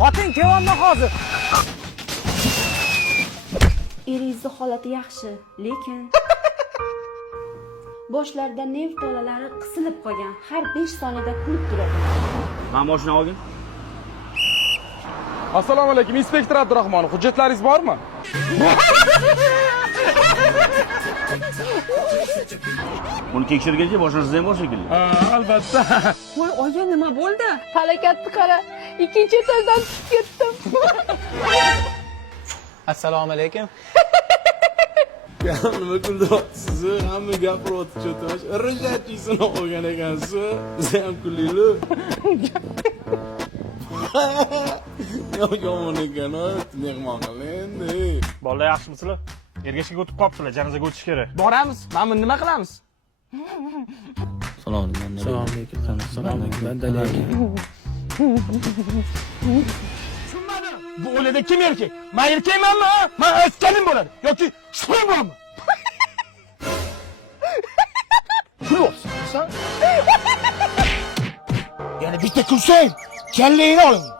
Xotin kelyapman hozir. Eringizni holati yaxshi, lekin boshlarida nerv tolalari qisilib qolgan. Har 5 soniyada kulib turadi. Men mashina olgin. Assalomu alaykum, inspektor Abdurahmonov. Hujjatlaringiz bormi? Uni tekshirganda boshqa narsa ham bor shekilli. Ha, albatta. Voy, oyi nima bo'ldi? Halokatni qara. Ikkinchi etajdan tushib ketdim. Assalomu alaykum. Nima kuldiryapsiz? Hamma gapiryapti cho'tash. Irrishatchisini olgan ekansiz. Siz ham kulaylik. Yomon ekan, mehmon qilindi. Bolalar yaxshimisizlar? Ergashga o'tib qolibsizlar, janozaga o'tish kerak. Boramiz. Mana buni nima qilamiz? Salom alaykum. Tushunmadim. Bu o'lada kim erkak? Men erkakmanmi? Men aytganim bo'ladi yoki shunday bormi? Kulyapsan sen? Yana bitta kulsang, kallangni olaman.